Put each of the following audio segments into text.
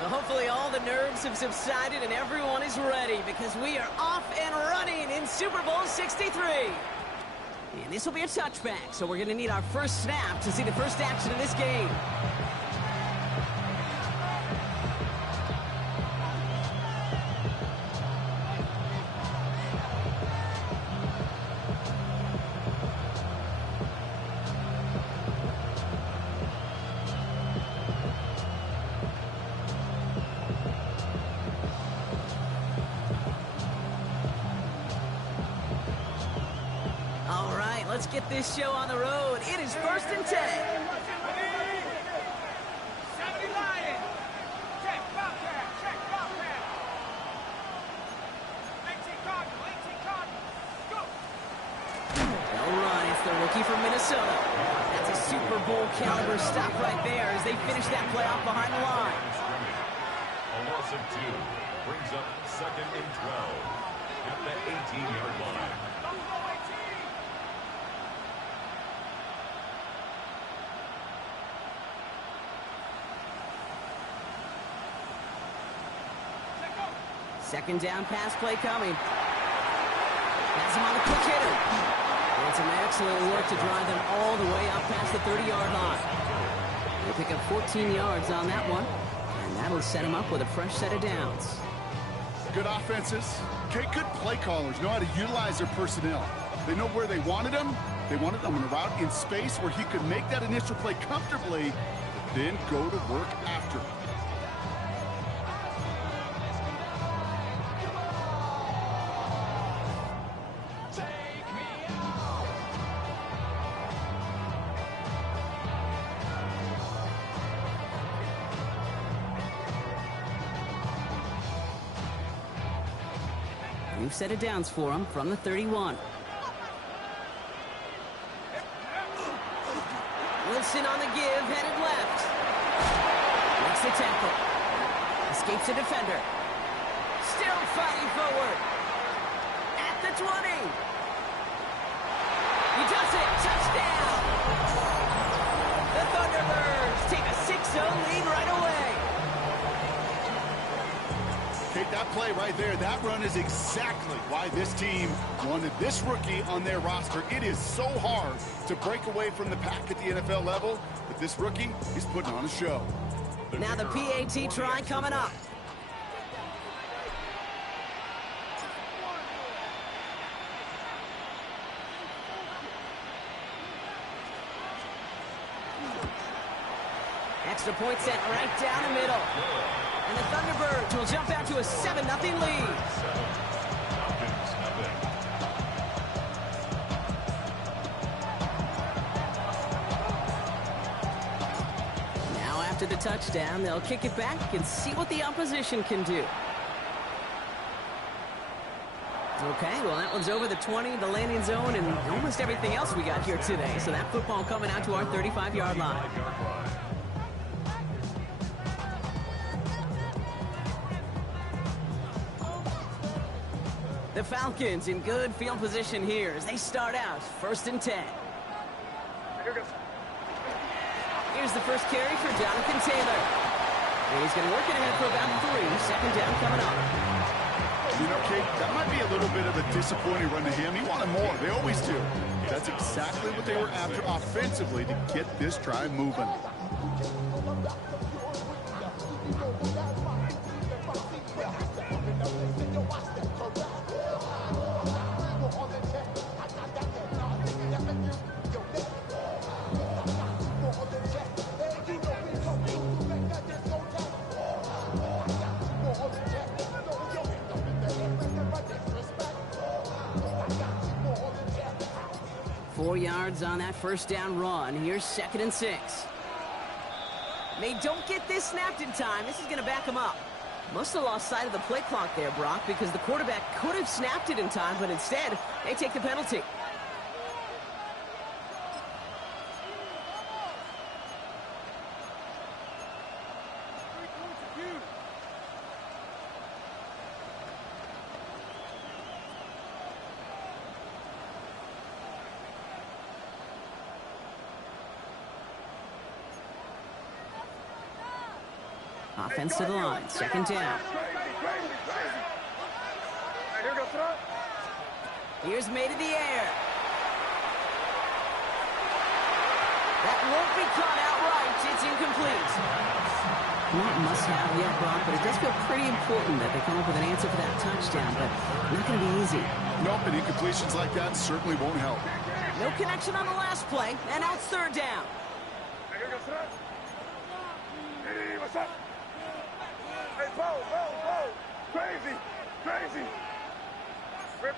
Well, hopefully all the nerves have subsided and everyone is ready because we are off and running in Super Bowl 63. And this will be a touchback, so we're going to need our first snap to see the first action of this game. Let's get this show on the road. It is 1st and 10. 70 Lion. Check, Bobcat. Check, Bobcat. 18 Cardinals. Go. All right, it's the rookie from Minnesota. That's a Super Bowl caliber stop right there as they finish that play off behind the line. A loss of 2 brings up 2nd and 12 at the 18-yard line. Second down pass play coming. Has him on the quick hitter. And some excellent work to drive them all the way up past the 30-yard line. They pick up 14 yards on that one, and that'll set them up with a fresh set of downs. Good offenses. Okay, good play callers know how to utilize their personnel. They know where they wanted them. They wanted them on a route in space where he could make that initial play comfortably, but then go to work after. New set of downs for him from the 31. Wilson on the give, headed left. Makes the tackle. Escapes the defender. Still fighting forward. At the 20. He does it. Touchdown. The Thunderbirds take a 6-0 lead right away. Okay, that play right there, that run is exactly why this team wanted this rookie on their roster. It is so hard to break away from the pack at the NFL level, but this rookie is putting on a show. Now the PAT try coming up. Extra point set right down the middle. And the Thunderbirds will jump out to a 7-0 lead. Now after the touchdown, they'll kick it back and see what the opposition can do. Okay, well, that one's over the 20, the landing zone, and almost everything else we got here today. So that football coming out to our 35-yard line. The Falcons in good field position here as they start out 1st and 10. Here's the first carry for Jonathan Taylor. And he's going to work it ahead for about 3. 2nd down coming up. You know, Kate, that might be a little bit of a disappointing run to him. He wanted more. They always do. That's exactly what they were after offensively to get this drive moving. On that first down run. Here's 2nd and 6. They don't get this snapped in time. This is going to back them up. Must have lost sight of the play clock there, Brock, because the quarterback could have snapped it in time, but instead, they take the penalty. Offense to the line. Second down. Here's made in the air. That won't be caught outright. It's incomplete. Not must-have yet, Brock, but it does feel pretty important that they come up with an answer for that touchdown, but not going to be easy. Nope, and incompletions like that certainly won't help. No connection on the last play, and now it's third down. Hey, what's up? Hey, Bo. Crazy. Rip.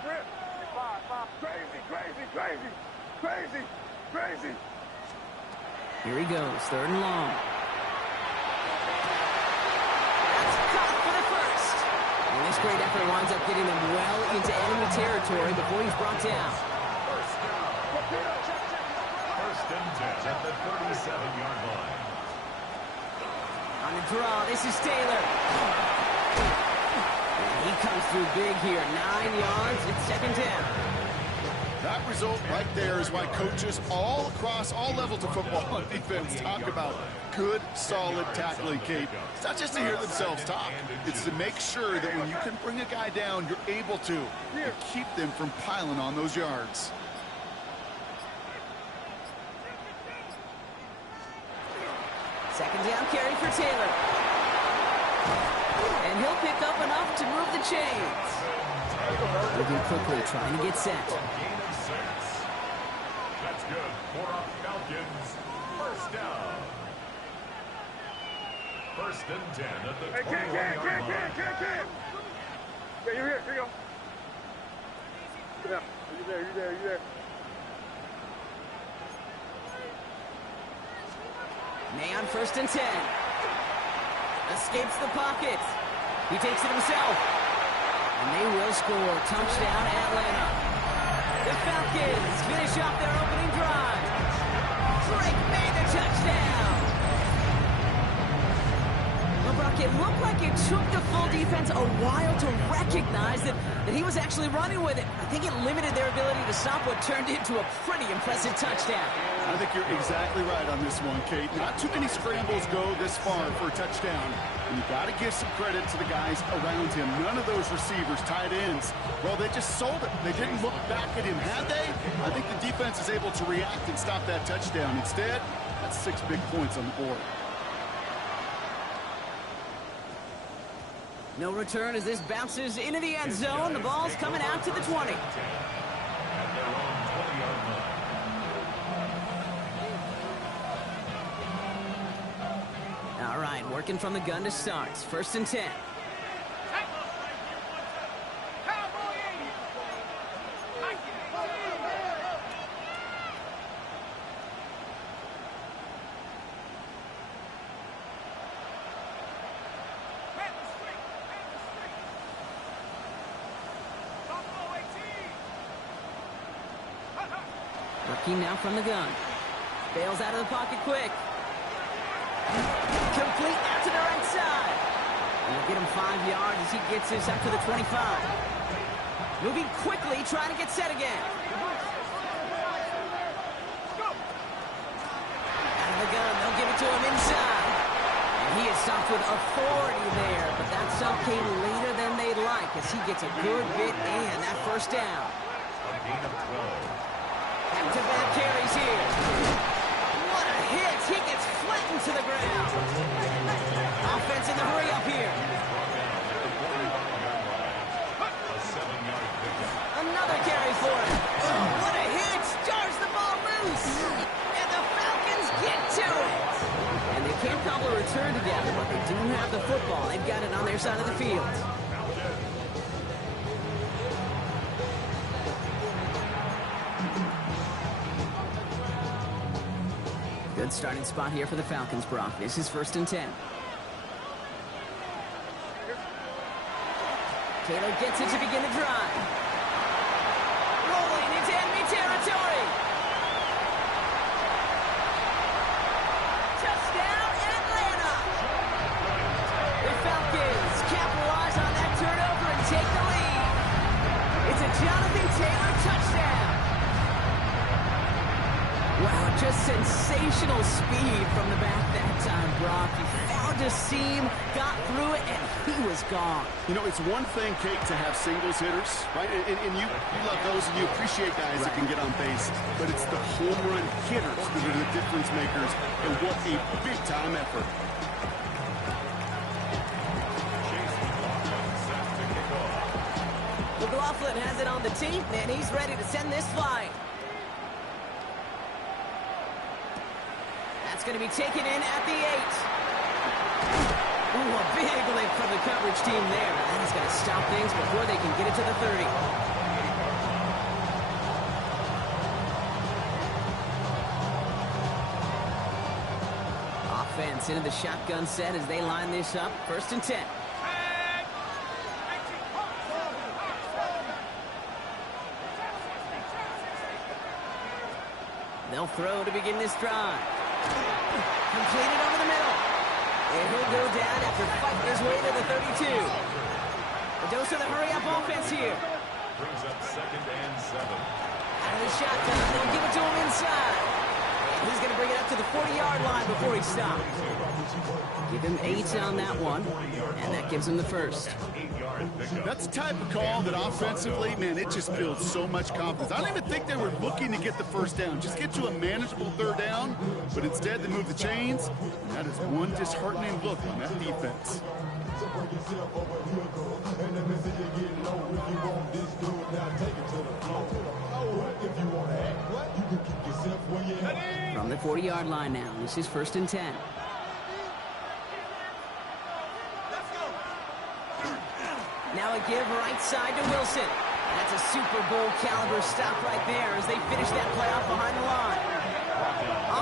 Crazy. Here he goes, third and long. That's caught for the first. And this great effort winds up getting them well into enemy territory before he's brought down. First and 10 at the 37-yard line. On the draw, this is Taylor. And he comes through big here, 9 yards, it's second down. That result right there is why coaches all across all levels of football and defense talk about good, solid tackling, Kate. It's not just to hear themselves talk. It's to make sure that when you can bring a guy down, you're able to keep them from piling on those yards. Second down carry for Taylor. And he'll pick up enough to move the chains. Moving quickly, trying to get set. Gain of 6. That's good for our Falcons. First down. First and 10 at the 21-yard line. Yeah, you're here. Here you go. Sit down. You there. May on first and 10. Escapes the pocket. He takes it himself. And they will score. Touchdown, Atlanta. The Falcons finish off their opening drive. Drake made the touchdown. Well, Brock, it looked like it took the full defense a while to recognize that he was actually running with it. I think it limited their ability to stop what turned into a pretty impressive touchdown. I think you're exactly right on this one, Kate. Not too many scrambles go this far for a touchdown. And you got to give some credit to the guys around him. None of those receivers, tight ends, well, they just sold it. They didn't look back at him, had they? I think the defense is able to react and stop that touchdown. Instead, that's 6 big points on the board. No return as this bounces into the end zone. The ball's coming out to the 20. At their own 20-yard line. All right, working from the gun to start. First and 10. Working now from the gun. Bails out of the pocket quick. Complete out to the right side. And we'll get him 5 yards as he gets this up to the 25. Moving quickly, trying to get set again. Out of the gun, they'll give it to him inside. And he is stopped with authority there, but that stop came later than they'd like as he gets a good bit in that first down. A gain of 12. Back-to-back carries here. What a hit! He gets flattened to the ground. Offense in the hurry-up here. A 7-yard pickup. Another carry for him. What a hit! Jars the ball loose. And the Falcons get to it. And they can't cobble a return together, but they do have the football. They've got it on their side of the field. Good starting spot here for the Falcons, Brock. This is first and 10. Taylor gets it to begin the drive. Rolling into enemy territory. Touchdown, Atlanta. The Falcons capitalize on that turnover and take the lead. It's a Jonathan Taylor touchdown. Wow, just sends sensational speed from the back that time, Brock. He found a seam, got through it, and he was gone. You know, it's one thing, Kate, to have singles hitters, right? And you love those, and you appreciate guys that can get on base. But it's the home run hitters that are the difference makers, and what a big-time effort. McLaughlin has it on the tee, and he's ready to send this flying. That's going to be taken in at the 8. Ooh, a big lift from the coverage team there. That is going to stop things before they can get it to the 30. Offense into the shotgun set as they line this up. 1st and 10. They'll throw to begin this drive. Completed over the middle. And he'll go down after fighting his way to the 32. A dose of the hurry-up offense here. Brings up 2nd and 7. Out of the shotgun, they'll give it to him inside. And he's going to bring it up to the 40-yard line before he stops. Give him 8 on that one, and that gives him the first. That's the type of call that offensively, man, it just builds so much confidence. I don't even think they were looking to get the first down. Just get to a manageable 3rd down, but instead they move the chains. And that is one disheartening look on that defense. From the 40-yard line now, this is 1st and 10. Now a give right side to Wilson. That's a Super Bowl caliber stop right there as they finish that play off behind the line.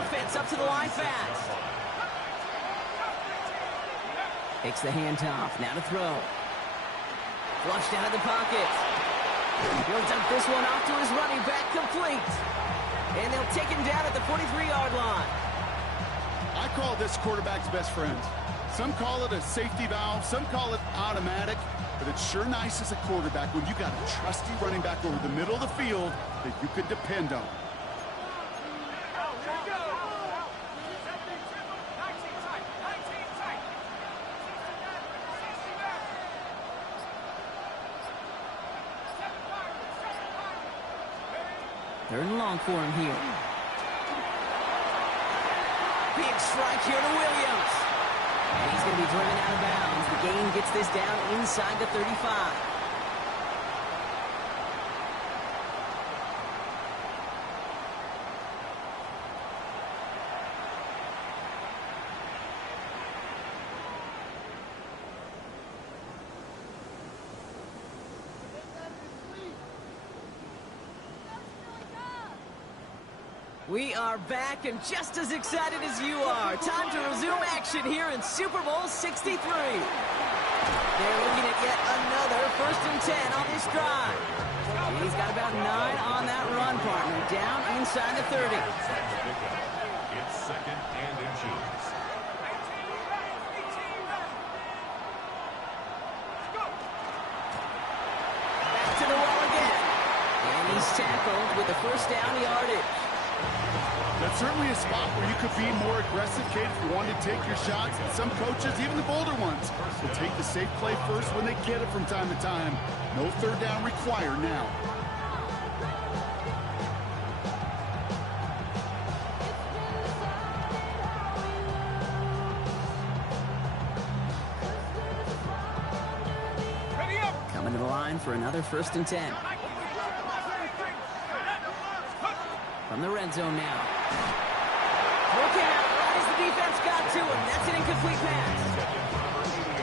Offense up to the line fast. Takes the handoff. Now to throw. Flushed out of the pocket. He'll dump this one off to his running back, complete. And they'll take him down at the 43-yard line. I call this quarterback's best friend. Some call it a safety valve, some call it automatic, but it's sure nice as a quarterback when you got a trusty running back over the middle of the field that you could depend on. Third and long for him here. Big strike here to Williams. And he's going to be driven out of bounds. The gain gets this down inside the 35. We are back and just as excited as you are. Time to resume action here in Super Bowl 63. They're looking at yet another 1st and 10 on this drive. He's got about 9 on that run, partner. Down inside the 30. It's 2nd and inches. Back to the wall again. And he's tackled with the 1st down yardage. That's certainly a spot where you could be more aggressive, Kate, if you wanted to take your shots. And some coaches, even the bolder ones, will take the safe play first when they get it from time to time. No 3rd down required now. Coming to the line for another 1st and 10. From the red zone now. Look out, right as the defense got to him. That's an incomplete pass.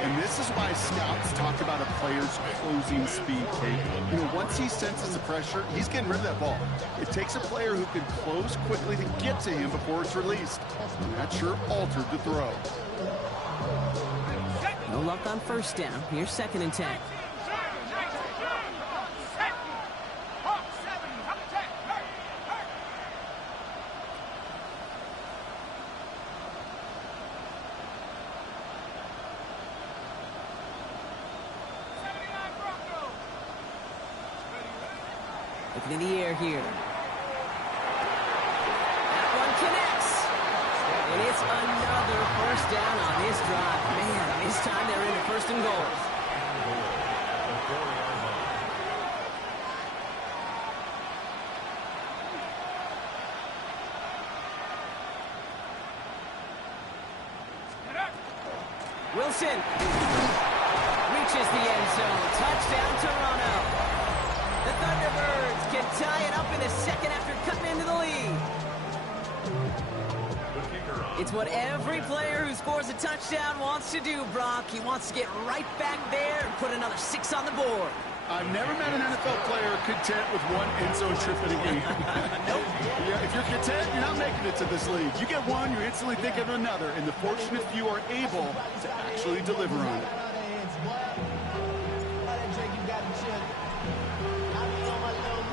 And this is why scouts talk about a player's closing speed, Kate. You know, once he senses the pressure, he's getting rid of that ball. It takes a player who can close quickly to get to him before it's released. And that sure altered the throw. No luck on 1st down. Here's 2nd and 10. Looking in the air here. That one connects. gets another first down on this drive. Man, this time they're in the first and goal. Wilson reaches the end zone. Touchdown, Toronto. The Thunderbirds can tie it up in the second after cutting into the lead. It's what every player who scores a touchdown wants to do, Brock. He wants to get right back there and put another 6 on the board. I've never met an NFL player content with one end zone trip in a game. Nope. Yeah, if you're content, you're not making it to this league. You get one, you're instantly thinking of another, and the fortunate few are able to actually deliver on it.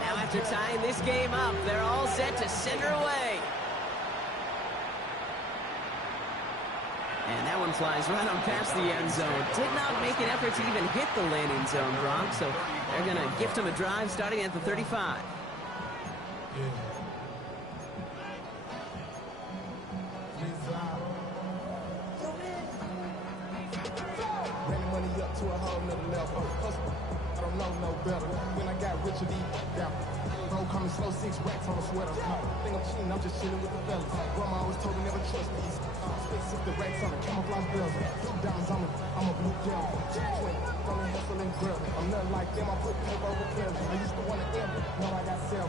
Now after tying this game up, they're all set to send her away. And that one flies right on past the end zone. Did not make an effort to even hit the landing zone, Brock. So they're going to gift him a drive starting at the 35. Money up to a whole nother level. I don't know no better. When I got rich of these bro coming slow, 6 racks on a sweater. Think I'm cheating, I'm just chilling with the fellas. Grandma always told me never trust these. Space the racks on the camouflage bells. Diamonds, I'm a blue devil. From the hustle and grill. I'm nothing like them, I put paper over pleasure. I used to want to end, now I got self.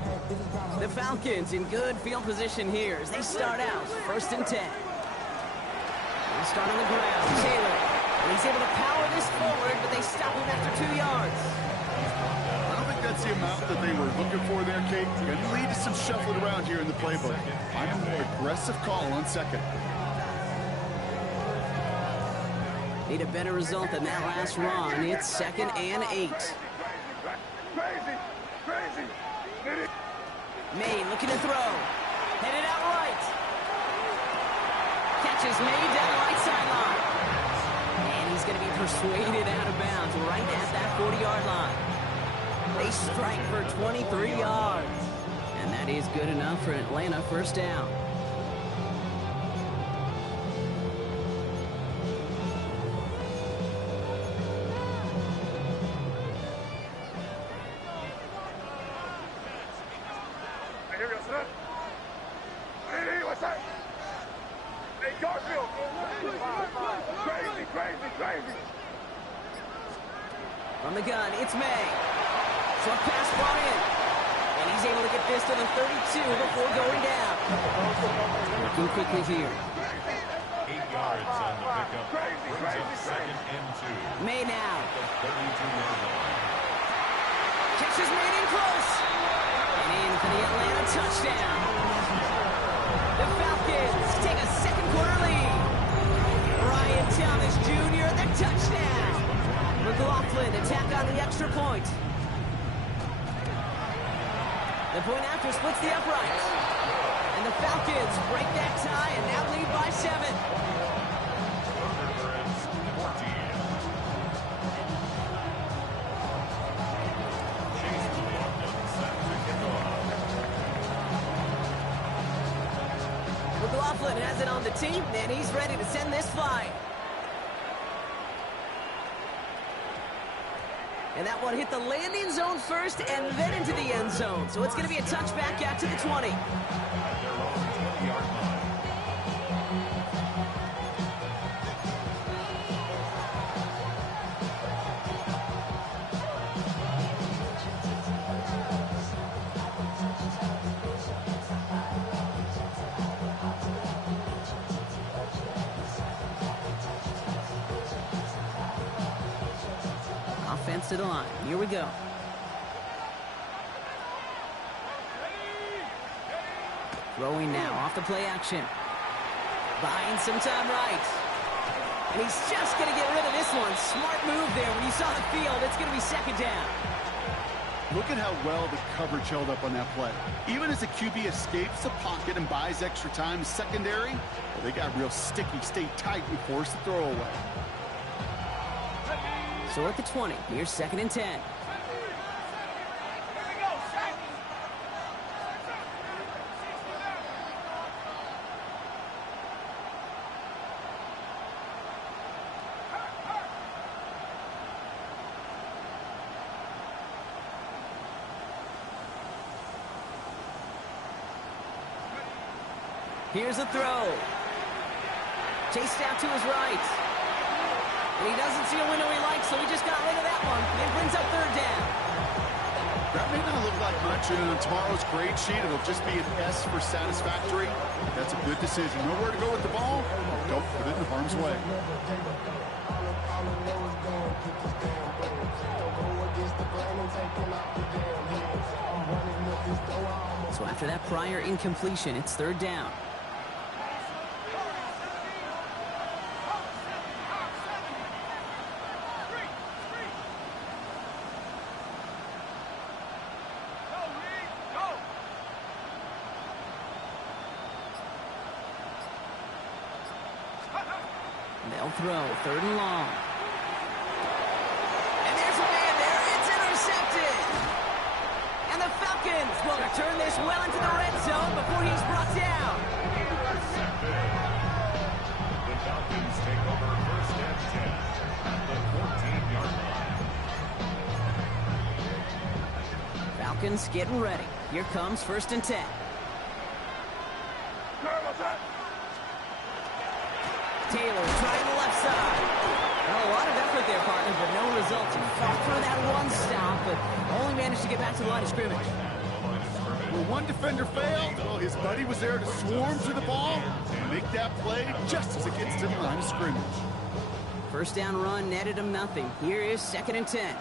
The Falcons in good field position here as they start out first and 10. They start on the ground. Taylor. And he's able to power this forward, but they stop him after 2 yards. I don't think that's the amount that they were looking for there, Kate. Going to lead to some shuffling around here in the playbook. Find a more aggressive call on second. Need a better result than that last run. It's 2nd and 8. May looking to throw. Headed out right. Catches May down the right sideline. And he's going to be persuaded out of bounds right at that 40-yard line. They strike for 23 yards. And that is good enough for Atlanta first down. Here we go, son. Hey, what's that? Hey, Garfield. Crazy. From the gun, it's May. Short pass brought in. And he's able to get this to the 32 before going down. Working quickly here. 8 yards on the pickup. Brings up 2nd and 2. May now. The 32-yard line. Catches made in close. And in for the Atlanta touchdown. The Falcons take a second quarter lead. Ryan Thomas Jr., the touchdown. McLaughlin attack on the extra point. The point after splits the uprights. And the Falcons break that tie and now lead by 7. McLaughlin has it on the team, and he's ready to send this flying. And that one hit the landing zone first and then into the end zone. So it's going to be a touchback out to the 20. Offense to the line. Here we go. Throwing now off the play action. Buying some time right. And he's just going to get rid of this one. Smart move there. When you saw the field, it's going to be 2nd down. Look at how well the coverage held up on that play. Even as the QB escapes the pocket and buys extra time secondary, well, they got real sticky, stay tight, and force the throw away. So at the 20, here's 2nd and 10. Here's a throw. Chased out to his right. And he doesn't see a window he likes, so he just got rid of that one. And brings up third down. That may not look like much on tomorrow's grade sheet. It'll just be an S for satisfactory. That's a good decision. Know where to go with the ball? Don't put it in harm's way. So after that prior incompletion, it's third down. They'll throw, third and long. And there's a man there. It's intercepted. And the Falcons will return this well into the red zone before he's brought down. Intercepted. The Falcons take over first and 10 at the 14-yard line. Falcons getting ready. Here comes first and 10. Taylor trying the left side. Well, a lot of effort there, partner, but no results. He fought for that one stop, but only managed to get back to the line of scrimmage. Well, one defender failed. Well, his buddy was there to swarm to the ball and make that play just as it gets to the line of scrimmage. First down run netted him nothing. Here is second and 10.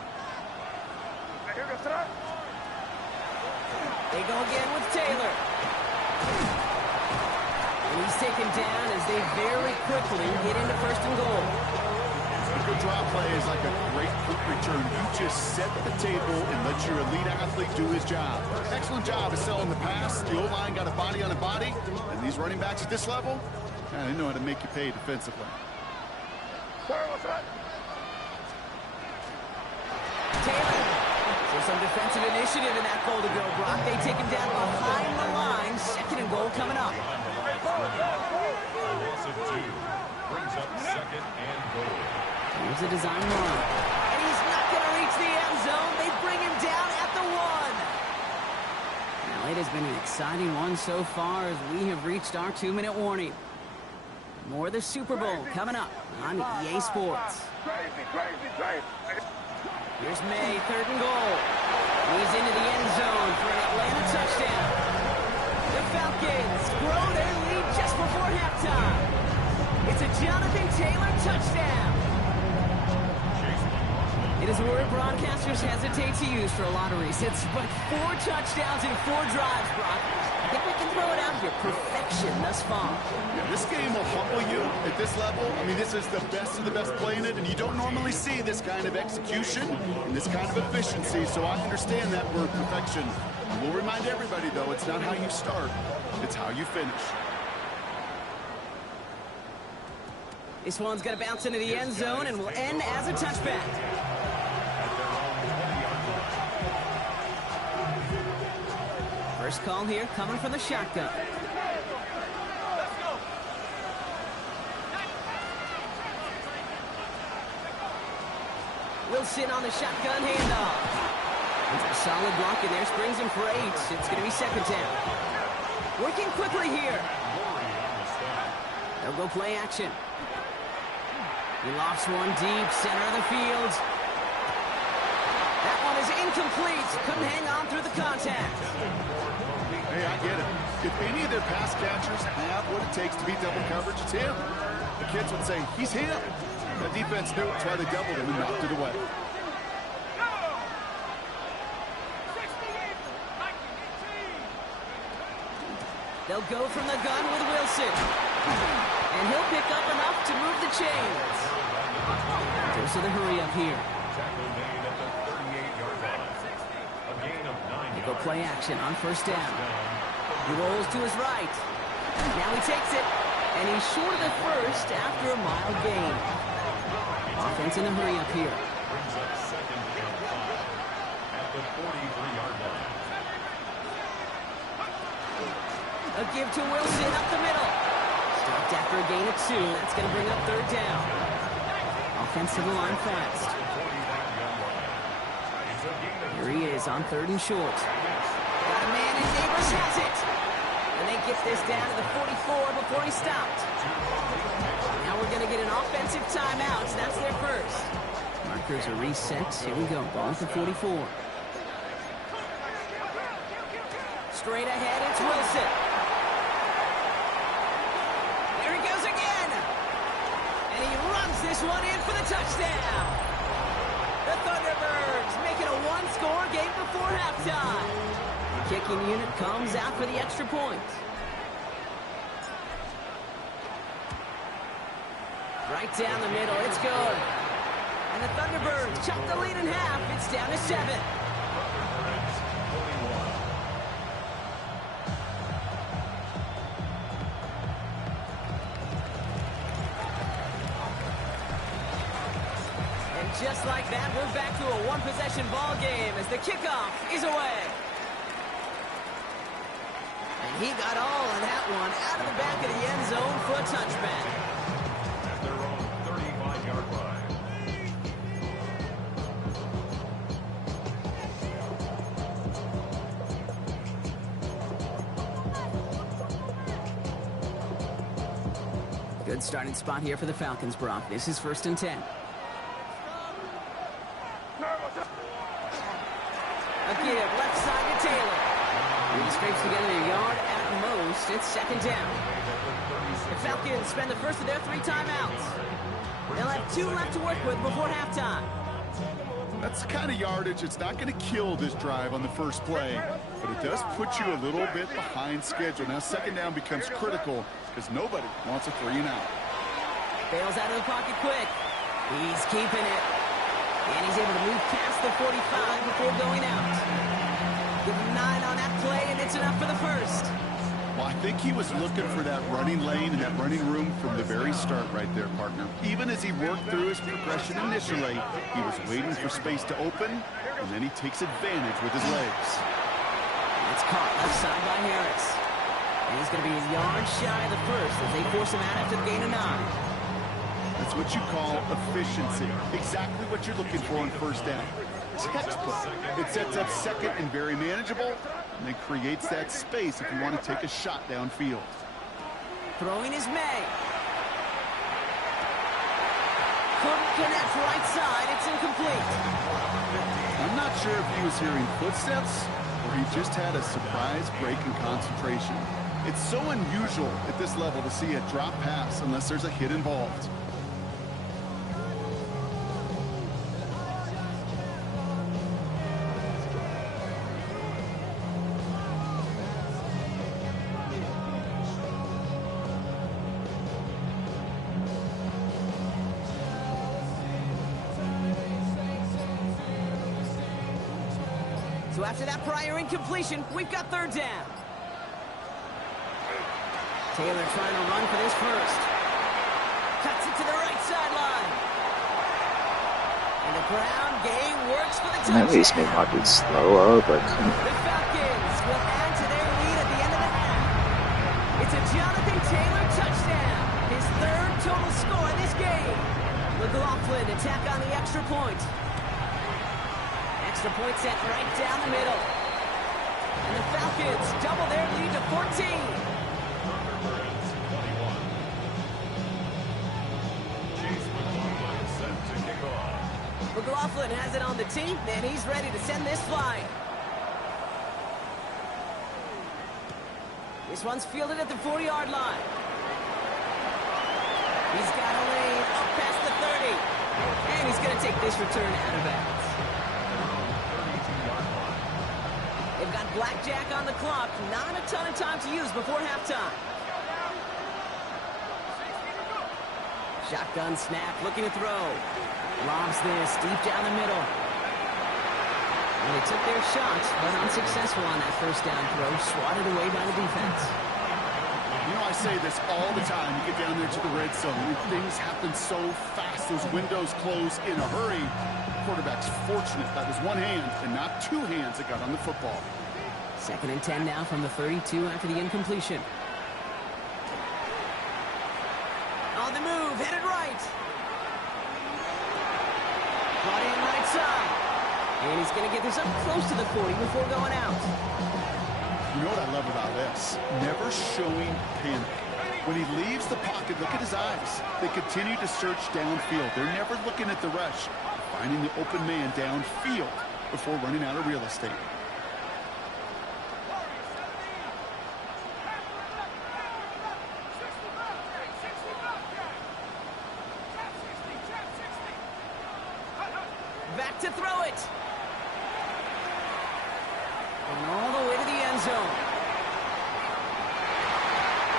They go again with Taylor. And he's taken down as they very quickly get into first and goal. A good drop play is like a great quick return. You just set the table and let your elite athlete do his job. Excellent job of selling the pass. The O-line got a body on a body. And these running backs at this level, they know how to make you pay defensively. Taylor. So some defensive initiative in that goal to go, Brock. They take him down behind the line. Second and goal coming up. A loss of 2 brings up second and goal. Here's a design run. And he's not going to reach the end zone. They bring him down at the 1. Now, it has been an exciting one so far as we have reached our 2-minute warning. More of the Super Bowl coming up on EA Sports. Here's May, third and goal. He's into the end zone for an Atlanta touchdown. The Falcons grow their lead just before halftime. It's a Jonathan Taylor touchdown. It is a word broadcasters hesitate to use for a lot of reasons, but 4 touchdowns in 4 drives, Brock. I think we can throw it out here. Perfection thus far. Yeah, this game will humble you at this level. I mean, this is the best of the best playing it, and you don't normally see this kind of execution and this kind of efficiency, so I understand that word perfection. We'll remind everybody, though, it's not how you start, it's how you finish. This one's going to bounce into the end zone and will end as a touchback. First call here coming from the shotgun. Wilson on the shotgun handoff. It's a solid block in there, springs him for 8. It's going to be second down. Working quickly here. They'll go play action. He lofts one deep, center of the field. That one is incomplete. Couldn't hang on through the contact. Hey, I get it. If any of their pass catchers have what it takes to beat double coverage, it's him. The kids would say, he's him. The defense knew it, that's why they doubled him and knocked it away. They'll go from the gun with Wilson. And he'll pick up enough to move the chains. Goes to the hurry up here. Tackle made at the 38-yard line. A gain of 9 They go yards. play action on first down. He rolls to his right. Now he takes it. And he's short of the first after a mild gain. Offense in a hurry up here. Brings up second and 5 at the 43-yard line. A give to Wilson up the middle. Stopped after a gain of 2. That's going to bring up third down. Offense to the line fast. Here he is on third and short. Got a man and Neighbors has it. And they get this down to the 44 before he stopped. Now we're going to get an offensive timeout. So that's their first. Markers are reset. Here we go. Ball at the 44. Straight ahead, it's Wilson. There he goes again. And he runs this one in for the touchdown. The Thunderbirds make it a one-score game before halftime. The kicking unit comes out for the extra point. Right down the middle, it's good. And the Thunderbirds chop the lead in half. It's down to 7. And just like that, we're back to a one-possession ball game as the kickoff is away. And he got all of that one out of the back of the end zone for a touchback. At their own 35-yard line. Good starting spot here for the Falcons, Brock. This is 1st and 10. A give left side to Taylor. He scrapes together a yard at most. It's 2nd down. The Falcons spend the first of their 3 timeouts. They'll have 2 left to work with before halftime. That's the kind of yardage. It's not going to kill this drive on the first play, but it does put you a little bit behind schedule. Now 2nd down becomes critical because nobody wants a 3 and out. Bails out of the pocket quick. He's keeping it. And he's able to move past the 45 before going out. Give him 9 on that play, and it's enough for the first. Well, I think he was looking for that running lane and that running room from the very start right there, partner. Even as he worked through his progression initially, he was waiting for space to open, and then he takes advantage with his legs. It's caught left side by Harris. And he's going to be a yard shy of the first as they force him out after the gain of 9. That's what you call efficiency. Exactly what you're looking for on 1st down. Textbook. It sets up 2nd and very manageable, and then creates that space if you want to take a shot downfield. Throwing is May. Couldn't connect right side. It's incomplete. I'm not sure if he was hearing footsteps or he just had a surprise break in concentration. It's so unusual at this level to see a drop pass unless there's a hit involved. So after that prior incompletion, we've got 3rd down. Taylor trying to run for this first. Cuts it to the right sideline. And the ground game works for the touchdown. At least may not be slower, but The Falcons will add to their lead at the end of the half. It's a Jonathan Taylor touchdown. His 3rd total score in this game. McLaughlin to tack on the extra point. Extra point set right down the middle. And the Falcons double their lead to 14. Thunderbirds 21. Chase McLaughlin set to kick off. McLaughlin has it on the team, and he's ready to send this flying. This one's fielded at the 4-yard line. He's got a lane up past the 30. And he's going to take this return out of bounds. They've got blackjack on the clock. Not a ton of time to use before halftime. Shotgun snap, looking to throw. Lobs this deep down the middle. And they took their shots, but unsuccessful on that 1st down throw. Swatted away by the defense. You know, I say this all the time. You get down there to the red zone, and things happen so fast. Those windows close in a hurry. Quarterback's fortunate that was one hand and not 2 hands that got on the football. 2nd and 10 now from the 32 after the incompletion. On the move, headed right. Brought in right side. And he's going to get this up close to the 40 before going out. You know what I love about this? Never showing panic. When he leaves the pocket, look at his eyes. They continue to search downfield. They're never looking at the rush. Finding the open man downfield before running out of real estate. Back to throw it. And all the way to the end zone.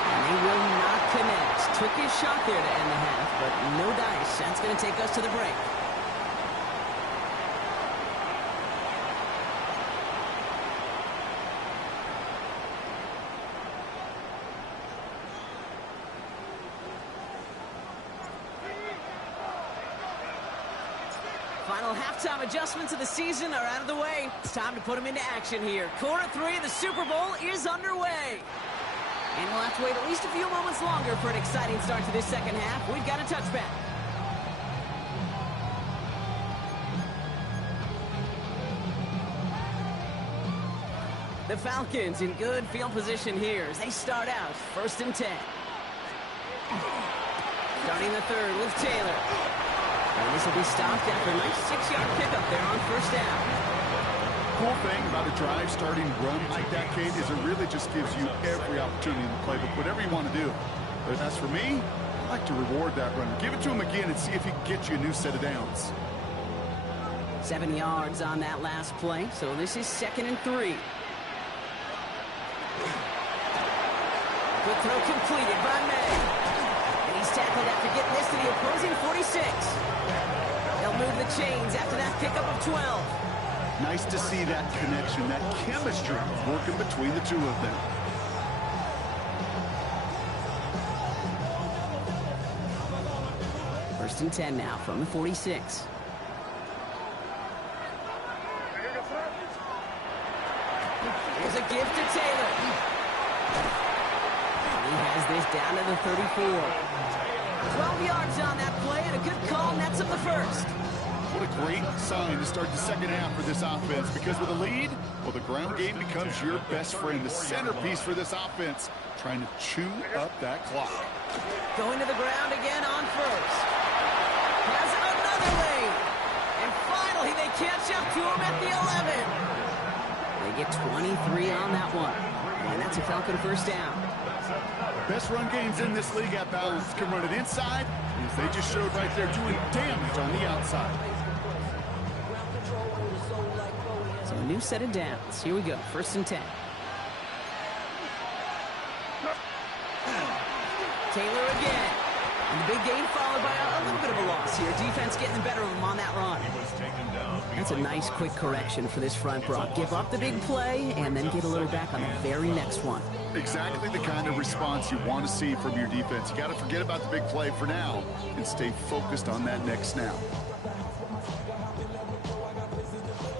And they will not connect. Took his shot there to end the half, but no dice. That's going to take us to the break. Final halftime adjustments of the season are out of the way. It's time to put them into action here. Quarter 3 of the Super Bowl is underway. And we'll have to wait at least a few moments longer for an exciting start to this second half. We've got a touchback. The Falcons in good field position here as they start out 1st and 10. Starting the third with Taylor. And this will be stopped after a nice 6-yard pickup there on 1st down. Cool thing about a drive starting run like that, Kate, is it really just gives you every opportunity in the playbook, whatever you want to do. But as for me, I like to reward that run. Give it to him again and see if he can get you a new set of downs. 7 yards on that last play, so this is 2nd and 3. Good throw completed by May. And he's tackled after getting this to the opposing 46. They'll move the chains after that pickup of 12. Nice to see that connection, that chemistry working between the two of them. First and 10 now from the 46. Here's a gift to Taylor. And he has this down to the 34. 12 yards on that play, and a good call nets him the first. What a great sign to start the second half for this offense, because with a lead, well, the ground game becomes your best friend, the centerpiece for this offense, trying to chew up that clock. Going to the ground again on first. Has another lane. And finally, they catch up to him at the 11. They get 23 on that one. And that's a Falcon first down. Best run games in this league at balance can run it inside, as they just showed right there doing damage on the outside. So a new set of downs. Here we go. 1st and 10. Taylor again. And the big gain followed by a little bit of a loss here. Defense getting the better of him on that run. That's a nice quick correction for this front, Brock. Give up the big play and then get a little back on the very next one. Exactly the kind of response you want to see from your defense. You got to forget about the big play for now and stay focused on that next snap.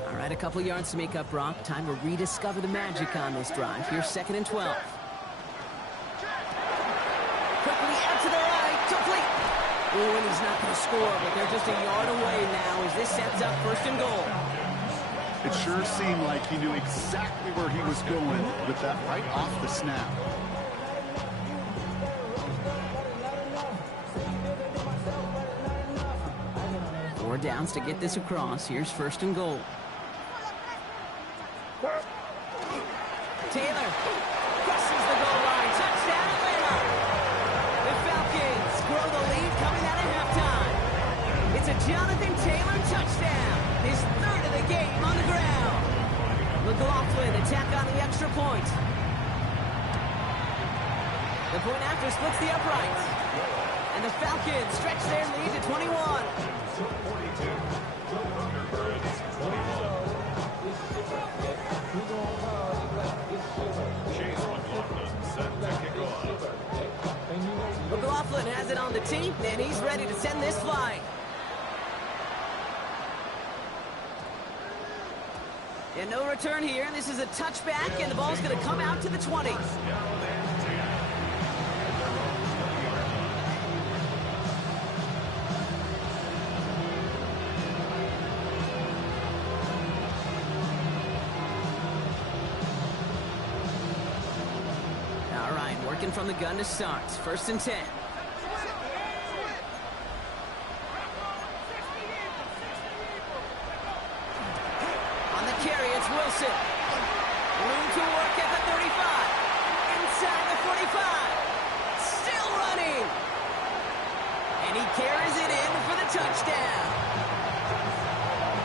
All right, a couple yards to make up, Brock. Time to rediscover the magic on this drive. Here's 2nd and 12. Quickly out to the right, complete. Oh, and he's not going to score, but they're just a yard away now as this sets up 1st and goal. It sure seemed like he knew exactly where he was going with that right off the snap. Four downs to get this across. Here's 1st and goal. Taylor crosses the goal line. Touchdown, Atlanta. The Falcons grow the lead coming out of halftime. It's a Jonathan Taylor touchdown. His 3rd of the game on the ground. McLaughlin attack on the extra point. The point after splits the uprights. And the Falcons stretch their lead to 21. McLaughlin has it on the tee, and he's ready to send this flying. And no return here. This is a touchback, and the ball's going to come out to the 20. Working from the gun to start. 1st and 10. On the carry, it's Wilson. Room to work at the 35. Inside the 45. Still running. And he carries it in for the touchdown.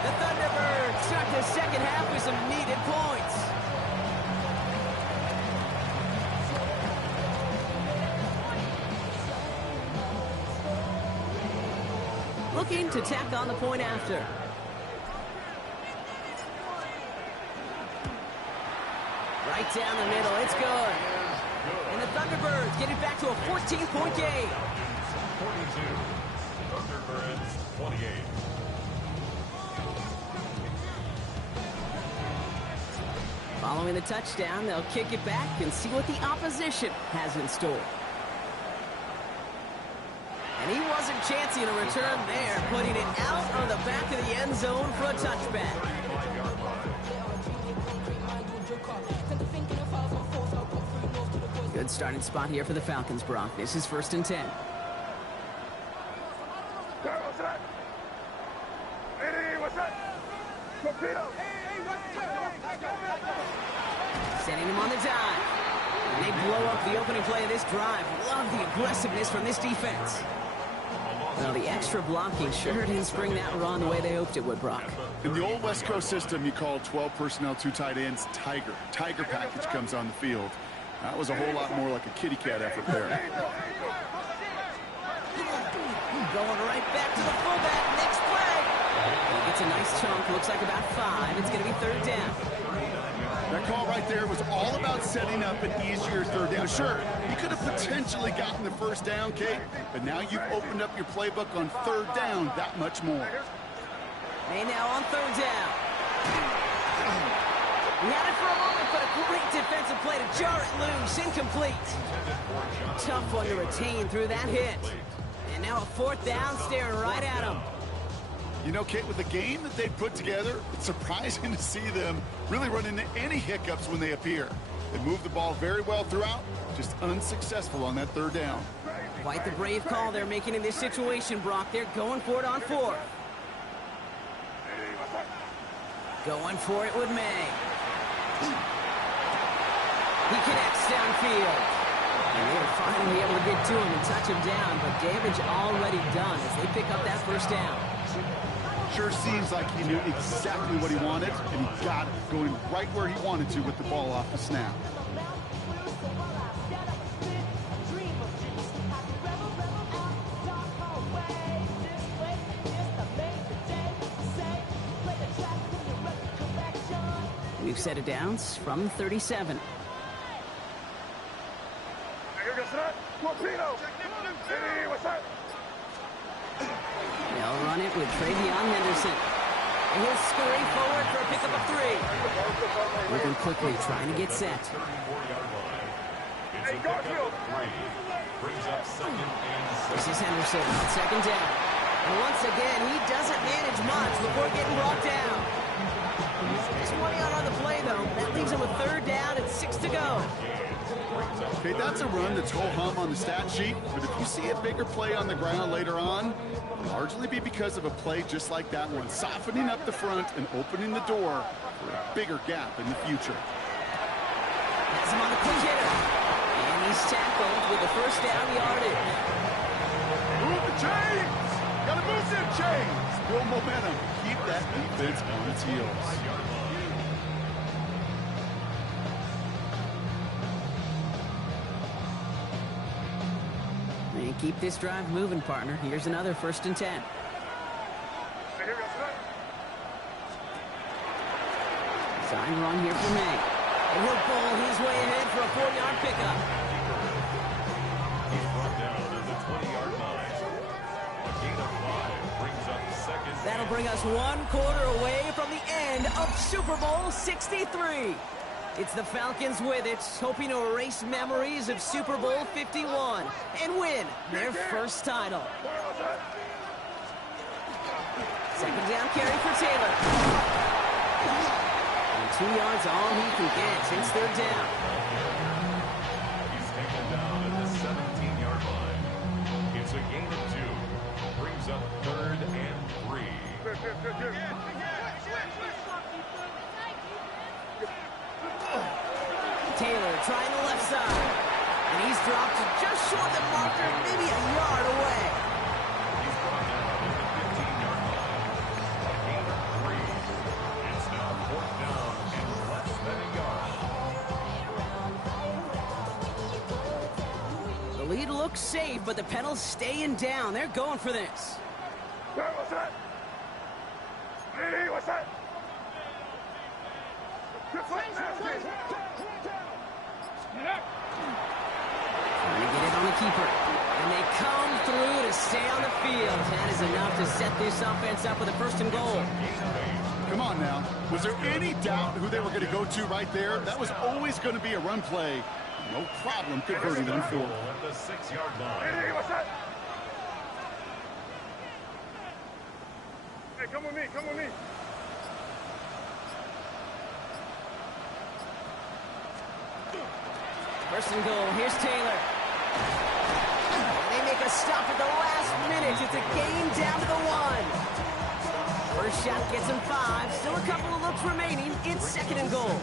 The Thunderbirds start the second half with some needed points. Looking to tack on the point after. Right down the middle, it's good. And the Thunderbirds get it back to a 14-point game. 42. Thunderbirds 28. Following the touchdown, they'll kick it back and see what the opposition has in store. And he wasn't chancing a return there, putting it out on the back of the end zone for a touchback. Good starting spot here for the Falcons, Brock. This is 1st and 10. Hey, what's that? Torpedo. Sending him on the dive. And they blow up the opening play of this drive. Love the aggressiveness from this defense. Well, the extra blocking sure didn't spring that run the way they hoped it would, Brock. In the old West Coast system, you call 12 personnel, 2 tight ends, Tiger. Tiger package comes on the field. That was a whole lot more like a kitty cat effort there. Going right back to the fullback. Next play. He gets a nice chunk. Looks like about 5. It's going to be 3rd down. That call right there was all about setting up an easier 3rd down. Sure, you could have potentially gotten the 1st down, Kate, but now you've opened up your playbook on 3rd down that much more. Hey, now on 3rd down. He had it for a moment, but a great defensive play to jar it loose. Incomplete. Tough one to retain through that hit. And now a 4th down staring right at him. You know, Kate, with the game that they put together, it's surprising to see them really run into any hiccups when they appear. They move the ball very well throughout, just unsuccessful on that 3rd down. Quite the brave call they're making in this situation, Brock. They're going for it on 4th. Going for it with May. He connects downfield. And they were finally able to get to him and touch him down, but damage already done as they pick up that 1st down. Sure seems like he knew exactly what he wanted, and he got it, going right where he wanted to with the ball off the snap. We've set it downs from 37. Torpedo. Hey, what's that? They'll run it with Travion Henderson. And he'll scurry forward for a pickup of 3. Moving quickly, trying to get set. It's a pickup of 3. Brings up 2nd and 6. This is Henderson on 2nd down. And once again, he doesn't manage much before getting brought down. 20 on the play, though. That leaves him with 3rd down and 6 to go. Okay, that's a run that's ho-hum on the stat sheet, but if you see a bigger play on the ground later on, it'll largely be because of a play just like that one, softening up the front and opening the door for a bigger gap in the future. Has him on the quick hitter. And he's tackled with the 1st down yardage. Move the chains! Gotta move them chains! Build momentum. Keep that defense on its heels. And keep this drive moving, partner. Here's another 1st and 10. Sign run here for May. And he'll pull his way ahead for a 4-yard pickup. He's brought down at the 20-yard line. A gain of 5 brings up 2nd. That'll bring us 1 quarter away from the end of Super Bowl 63. It's the Falcons with it, hoping to erase memories of Super Bowl 51 and win their 1st title. 2nd down carry for Taylor. And 2 yards all he can get since 3rd down. He's taken down trying the left side. And he's dropped just short of the marker, maybe a yard away. He's brought down at the 15-yard line. A gain of 3. It's now 4th down and less than a yard. The lead looks safe, but the Penals staying down. They're going for this. Hey, what's that? Hey, what's that? They get it on the keeper. And they come through to stay on the field. That is enough to set this offense up with a 1st and goal. Come on now. Was there any doubt who they were going to go to right there? That was always going to be a run play. No problem converting on 4th. At the 6-yard line. Hey, what's that? Hey, come with me, come with me. First and goal. Here's Taylor. They make a stop at the last minute. It's a gain down to the 1. First shot gets him 5. Still a couple of looks remaining. It's 2nd and goal.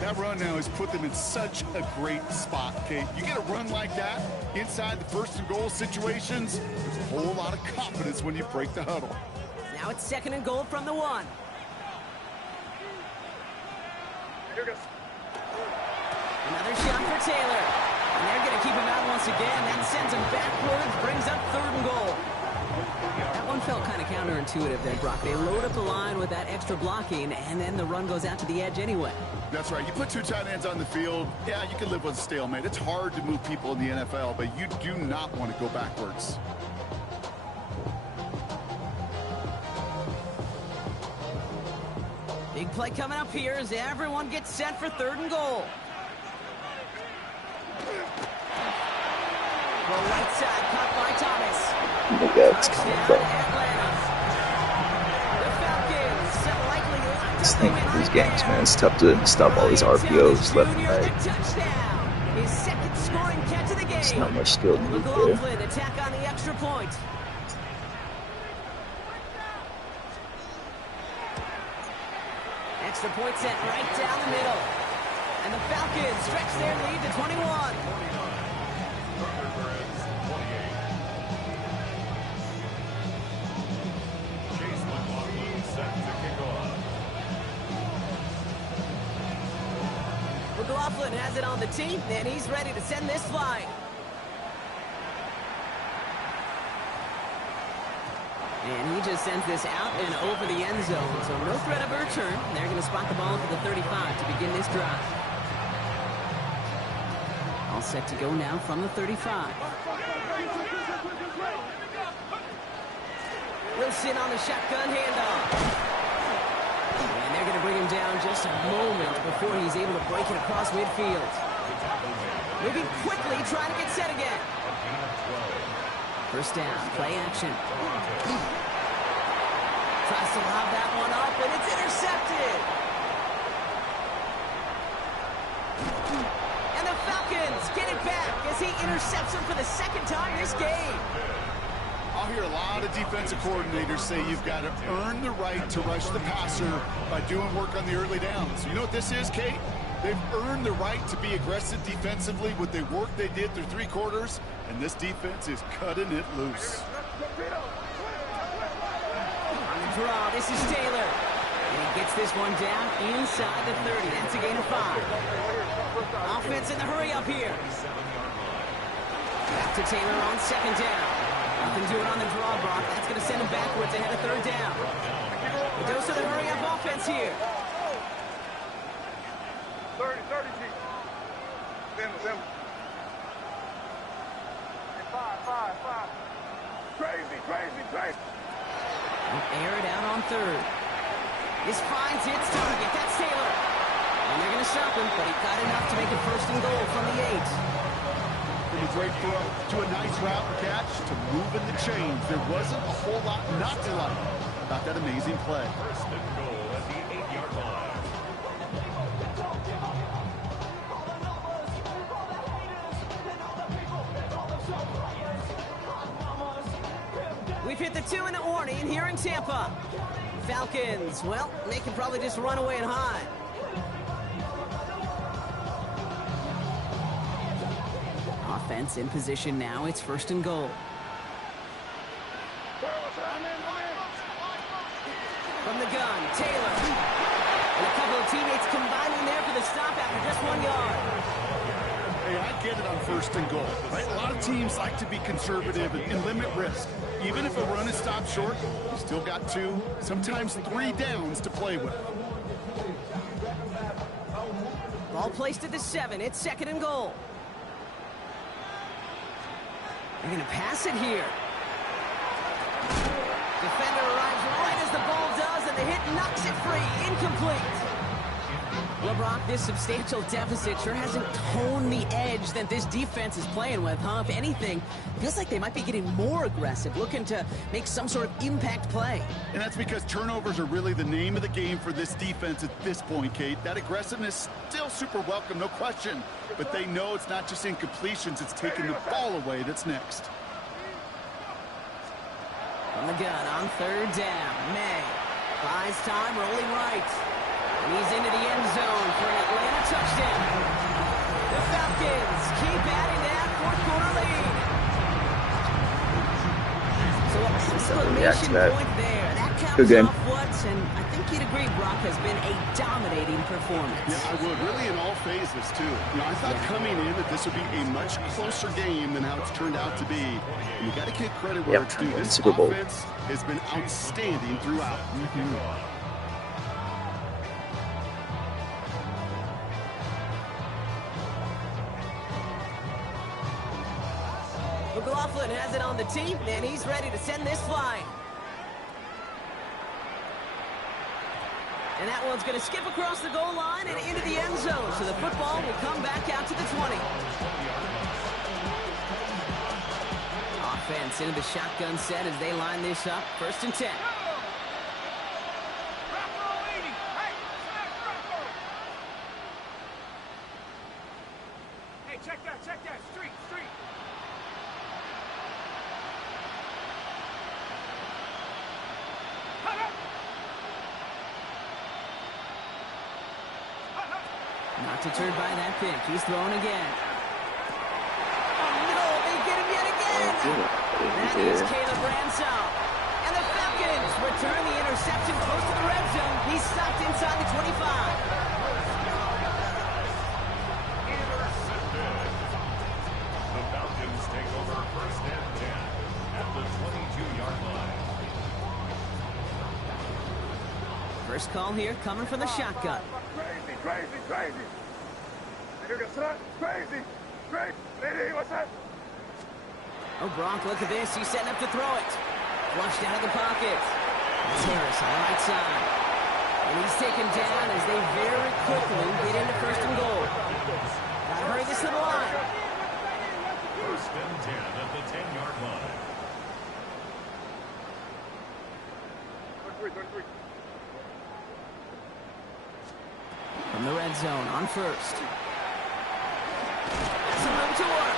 That run now has put them in such a great spot, Kate. You get a run like that inside the 1st and goal situations, there's a whole lot of confidence when you break the huddle. Now it's 2nd and goal from the 1. Here goes. Another shot for Taylor. And they're going to keep him out once again. That sends him backwards, brings up 3rd and goal. That one felt kind of counterintuitive there, Brock. They load up the line with that extra blocking, and then the run goes out to the edge anyway. That's right. You put 2 tight ends on the field, yeah, you can live with a stalemate. It's hard to move people in the NFL, but you do not want to go backwards. Big play coming up here as everyone gets set for 3rd and goal. The right side cut by Thomas. Look at it's coming from. The Falcons likely Just think in these games, man, it's tough to stop all these RPOs left and right. touchdown. His 2nd scoring catch of the game. There's not much skill needed there. McLaughlin attack on the extra point. Extra point set right down the middle. And the Falcons stretch their lead to 21. McLaughlin has it on the tee, and he's ready to send this flying. And he just sends this out and over the end zone, so no threat of a return. They're going to spot the ball for the 35 to begin this drive. All set to go now from the 35. Wilson on the shotgun handoff. And they're going to bring him down just a moment before he's able to break it across midfield. Moving quickly, trying to get set again. First down, play action. Tries to lob that one up, and it's intercepted. And the Falcons get it back as he intercepts him for the 2nd time this game. I'll hear a lot of defensive coordinators say you've got to earn the right to rush the passer by doing work on the early downs. You know what this is, Kate? They've earned the right to be aggressive defensively with the work they did through 3 quarters, and this defense is cutting it loose. On the draw, this is Taylor. And he gets this one down inside the 30. That's a gain of 5. Offense in the hurry up here. Back to Taylor on 2nd down. Nothing doing on the draw, Brock. That's going to send him backwards ahead of 3rd down. A dose of the hurry up offense here. 30, G. Them. 5. Crazy. Air it out on 3rd. This finds its target. That's Taylor. And they're going to stop him, but he got enough to make it 1st and goal from the 8. From a great throw to a nice route and catch to moving the chains. There wasn't a whole lot not to like about that amazing play. 1st and goal at the 8-yard line. We've hit the 2-minute warning here in Tampa. Falcons, well, they can probably just run away and hide. offense in position now. It's 1st and goal. From the gun, Taylor. And a couple of teammates combining there for the stop after just 1 yard. Hey, I get it on 1st and goal, right? A lot of teams like to be conservative and limit risk. Even if a run is stopped short, you still got 2, sometimes 3 downs to play with. Ball placed at the 7. It's 2nd and goal. They're going to pass it here. Defender arrives right as the ball does, and the hit knocks it free. Incomplete. Well, Brock, this substantial deficit sure hasn't toned the edge that this defense is playing with, huh? If anything, feels like they might be getting more aggressive, looking to make some sort of impact play. And that's because turnovers are really the name of the game for this defense at this point, Kate. That aggressiveness still super welcome, no question. But they know it's not just incompletions, it's taking the ball away that's next. On the gun on 3rd down. May buys time, rolling right. And he's into the end zone for an Atlanta touchdown. The Falcons keep adding that 4th quarter lead. So an react to exclamation that. point there. That caps Good game. off what, and I think you'd agree, Brock, has been a dominating performance. Yeah, I would. Really in all phases, too. You know, I thought coming in that this would be a much closer game than how it's turned out to be. And you got to give credit where it's due. This Superbowl. offense has been outstanding throughout. McLaughlin has it on the tee, and he's ready to send this flying. And that one's going to skip across the goal line and into the end zone. So the football will come back out to the 20. Offense into the shotgun set as they line this up. 1st and 10. Hey, check that, street. Not deterred by that pick. He's throwing again. Oh, no, they get him yet again. That is Caleb Ransom. And the Falcons return the interception close to the red zone. He's stopped inside the 25. Intercepted. The Falcons take over 1st and 10 at the 22-yard line. First call here coming from the shotgun. Crazy. Lady, what's that? Oh, Brock, look at this. He's setting up to throw it. Flushed out of the pocket. Harris on the right side. And he's taken down as they very quickly get into 1st and goal. Gotta hurry this to the line. 1st and 10 at the 10-yard line. 33. From the red zone on 1st. That's a room to work.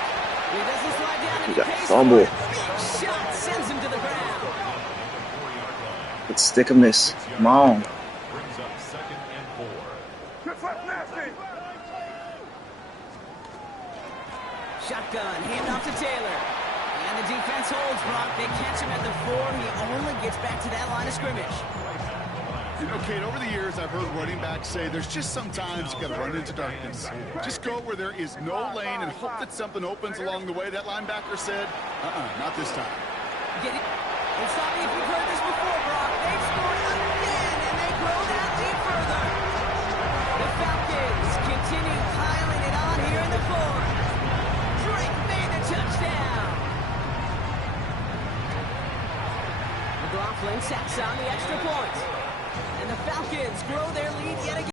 He doesn't slide down and he pays fumble. for it. Big shot sends him to the ground. It's stick-em-ness. Come on. Brings up 2nd and 4. Good flip, nasty. Shotgun, hand off to Taylor. And the defense holds, Brock. They catch him at the 4. He only gets back to that line of scrimmage. You know, Kate, over the years, I've heard running backs say there's just sometimes you got to run into darkness. Just go where there is no lane and hope that something opens along the way. That linebacker said, not this time. Get it? And stop me if you've heard this before, Brock. They've scored again, and they grow that lead further. The Falcons continue piling it on here in the 4th. Drake made the touchdown. McLaughlin sacks on the extra point. And the Falcons grow their lead yet again.